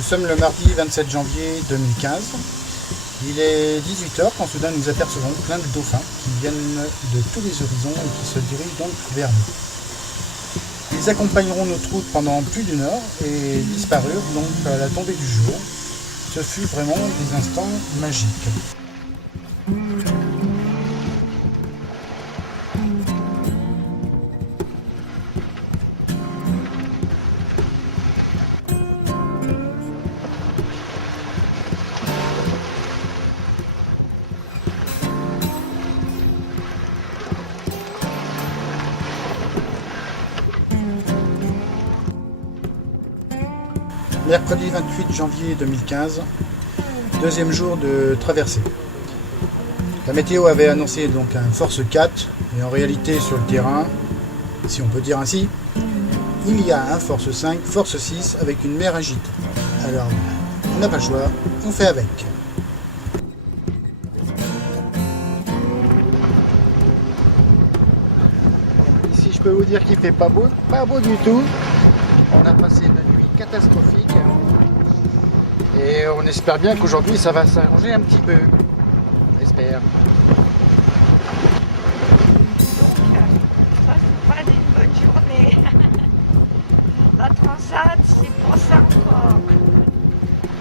Nous sommes le mardi 27 janvier 2015. Il est 18 h quand soudain nous apercevons plein de dauphins qui viennent de tous les horizons et qui se dirigent donc vers nous. Ils accompagneront notre route pendant plus d'une heure et disparurent donc à la tombée du jour. Ce fut vraiment des instants magiques. Mercredi 28 janvier 2015, deuxième jour de traversée. La météo avait annoncé donc un force 4 et en réalité sur le terrain, si on peut dire ainsi, il y a un force 5, force 6 avec une mer agitée. Alors on n'a pas le choix, on fait avec. Ici je peux vous dire qu'il fait pas beau du tout. On a passé une nuit catastrophique et on espère bien qu'aujourd'hui ça va s'arranger un petit peu. On espère. Ça c'est pas une bonne journée. La transat, c'est pas ça encore.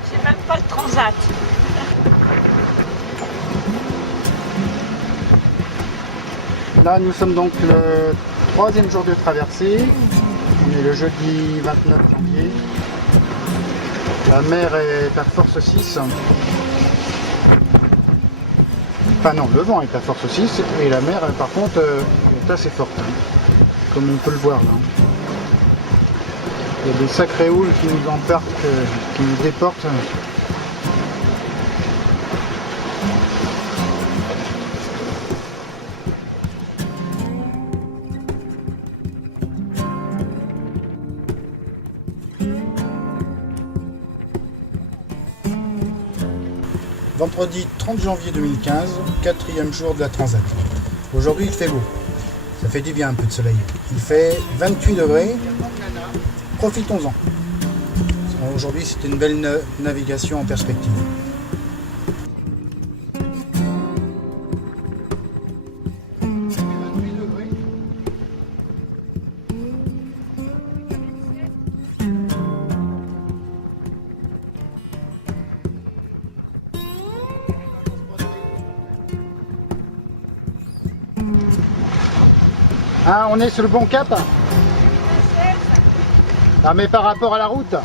C'est même pas le transat. Là nous sommes donc le troisième jour de traversée. On est le jeudi 29 janvier. La mer est à force 6. Enfin non, le vent est à force 6 et la mer par contre est assez forte. Comme on peut le voir là. Il y a des sacrées houles qui nous embarquent, qui nous déportent. Vendredi 30 janvier 2015, quatrième jour de la transat. Aujourd'hui il fait beau, ça fait du bien un peu de soleil. Il fait 28 degrés, profitons-en. Aujourd'hui c'était une belle navigation en perspective. Ah, on est sur le bon cap? Ah, mais par rapport à la route?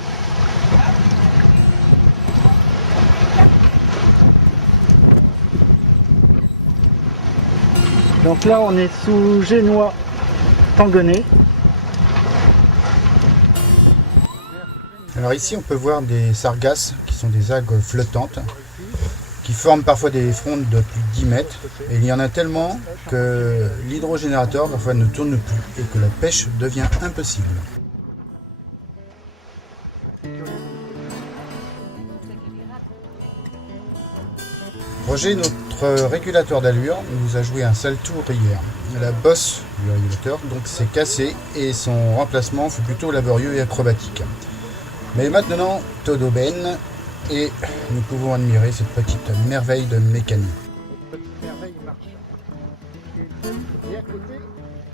Donc là, on est sous Génois Tanguenay. Alors ici, on peut voir des sargasses qui sont des algues flottantes qui forment parfois des frondes de plus de 10 mètres. Et il y en a tellement que l'hydrogénérateur parfois ne tourne plus et que la pêche devient impossible. Roger, notre régulateur d'allure, nous a joué un sale tour hier. La bosse du régulateur donc s'est cassée et son remplacement fut plutôt laborieux et acrobatique. Mais maintenant, todo ben. Et nous pouvons admirer cette petite merveille de mécanique. Cette petite merveille marche. Et à côté,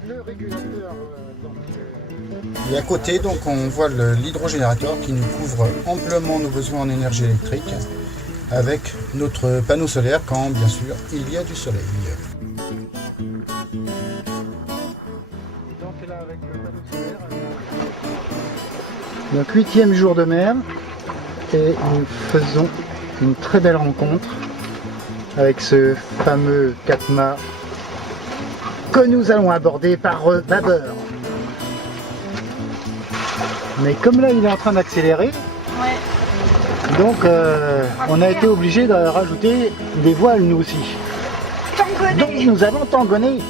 le régulateur. Et à côté, donc, on voit l'hydrogénérateur qui nous couvre amplement nos besoins en énergie électrique avec notre panneau solaire quand, bien sûr, il y a du soleil. Donc là, avec le panneau solaire. Donc, 8e jour de mer. Et nous faisons une très belle rencontre avec ce fameux Katma que nous allons aborder par bâbord. Mais comme là il est en train d'accélérer, ouais. Donc on a été obligé de rajouter des voiles nous aussi. Tanguenay. Donc nous allons tangonner.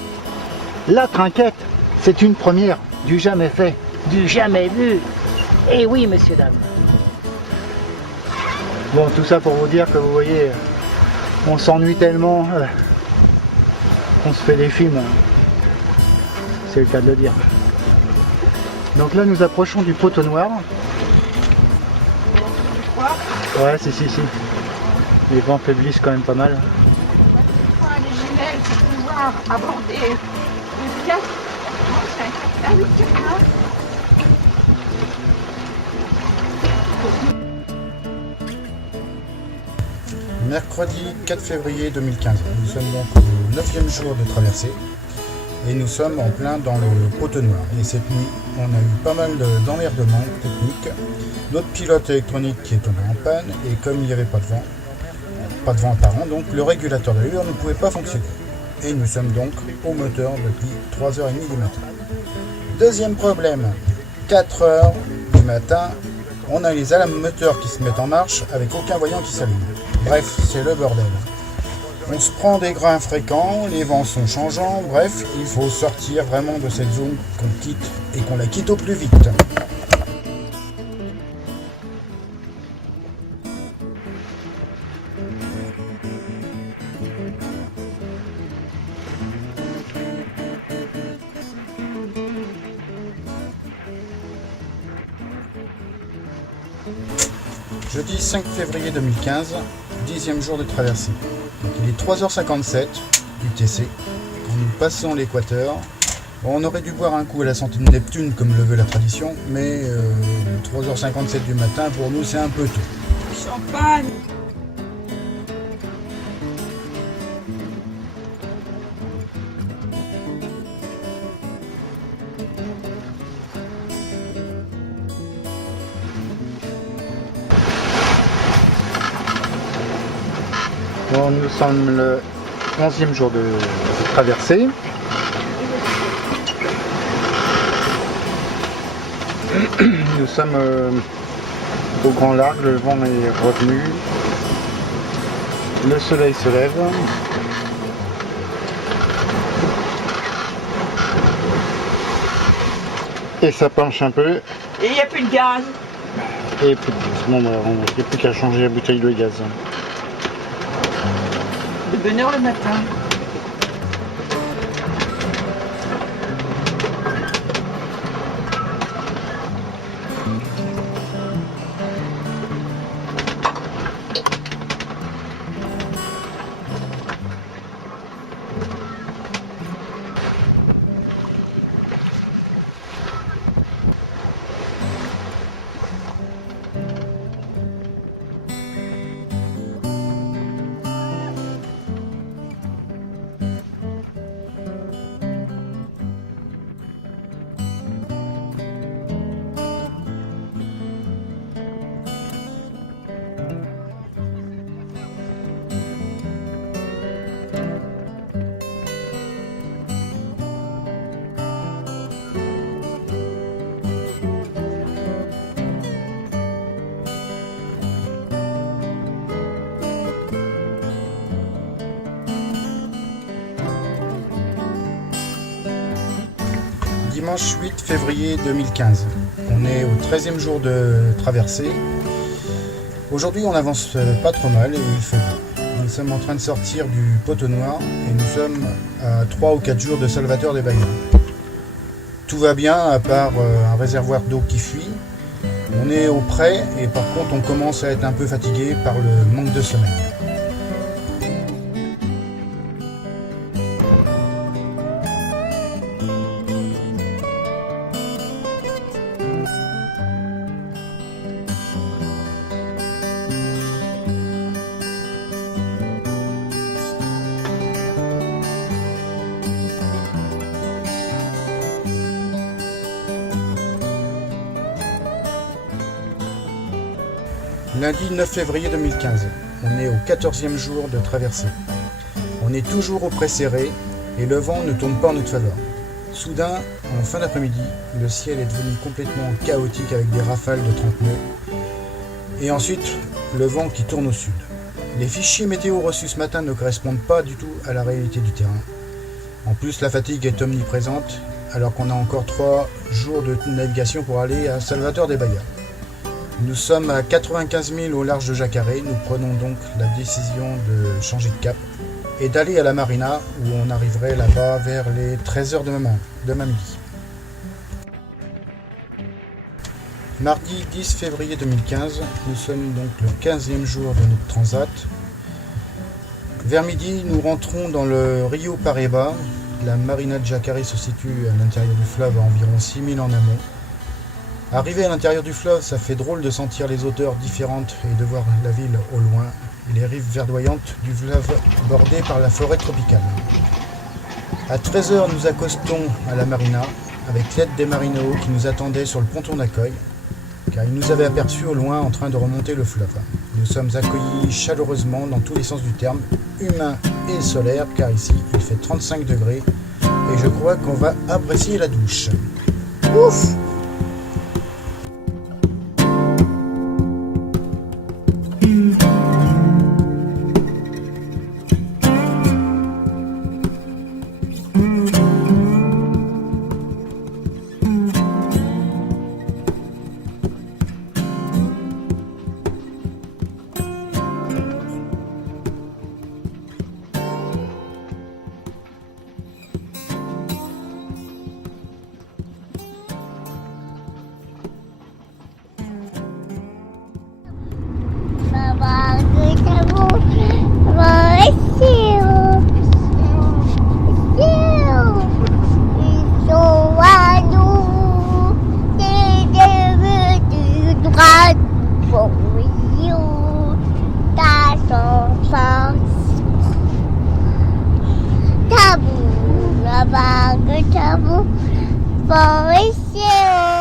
La trinquette, c'est une première, du jamais fait, du jamais vu. Et oui, messieurs, dames. Bon, tout ça pour vous dire que vous voyez, on s'ennuie tellement qu'on se fait des films. C'est le cas de le dire. Donc là, nous approchons du poteau noir. Quoi ? Ouais, si. Les vents faiblissent quand même pas mal. Les jumelles, c'est pouvoir aborder le cap. Non, c'est un cap. Ah oui, cap là. Mercredi 4 février 2015. Nous sommes donc au 9e jour de traversée et nous sommes en plein dans le Potenoir. Et cette nuit, on a eu pas mal d'emmerdements techniques. Notre pilote électronique qui est tombé en panne et comme il n'y avait pas de vent apparent, donc le régulateur d'allure ne pouvait pas fonctionner. Et nous sommes donc au moteur depuis 3h30 du matin. Deuxième problème, 4h du matin, on a les alarmes moteurs qui se mettent en marche avec aucun voyant qui s'allume. Bref, c'est le bordel. On se prend des grains fréquents, les vents sont changeants, bref, il faut sortir vraiment de cette zone qu'on quitte et qu'on la quitte au plus vite. Jeudi 5 février 2015, 10e jour de traversée. Donc il est 3h57 UTC. Quand nous passons l'équateur, on aurait dû boire un coup à la santé de Neptune comme le veut la tradition, mais 3h57 du matin pour nous c'est un peu tôt. Champagne. Bon, nous sommes le 11e jour de traversée. Nous sommes au grand large, le vent est revenu. Le soleil se lève. Et ça penche un peu. Et il n'y a plus de gaz. Et plus de gaz. Bon, bah, il n'y a plus qu'à changer la bouteille de gaz. De bonne heure le matin. Dimanche 8 février 2015. On est au 13e jour de traversée. Aujourd'hui on avance pas trop mal et il fait beau. Nous sommes en train de sortir du Potenoir et nous sommes à 3 ou 4 jours de Salvatore de Bahia. Tout va bien à part un réservoir d'eau qui fuit. On est au près et par contre on commence à être un peu fatigué par le manque de sommeil. Lundi 9 février 2015, on est au 14e jour de traversée. On est toujours au près serré et le vent ne tourne pas en notre faveur. Soudain, en fin d'après-midi, le ciel est devenu complètement chaotique avec des rafales de 30 nœuds. Et ensuite, le vent qui tourne au sud. Les fichiers météo reçus ce matin ne correspondent pas du tout à la réalité du terrain. En plus, la fatigue est omniprésente alors qu'on a encore 3 jours de navigation pour aller à Salvatore de Bahia. Nous sommes à 95 000 au large de Jacaré. Nous prenons donc la décision de changer de cap et d'aller à la marina où on arriverait là-bas vers les 13h demain midi. Mardi 10 février 2015, nous sommes donc le 15e jour de notre transat. Vers midi, nous rentrons dans le Rio Paraiba. La marina de Jacaré se situe à l'intérieur du fleuve à environ 6000 en amont. Arrivé à l'intérieur du fleuve, ça fait drôle de sentir les odeurs différentes et de voir la ville au loin et les rives verdoyantes du fleuve bordées par la forêt tropicale. À 13h, nous accostons à la marina avec l'aide des marineaux qui nous attendaient sur le ponton d'accueil, car ils nous avaient aperçus au loin en train de remonter le fleuve. Nous sommes accueillis chaleureusement dans tous les sens du terme, humain et solaire, car ici il fait 35 degrés et je crois qu'on va apprécier la douche. Ouf! Tabou, la bague tabou, for you.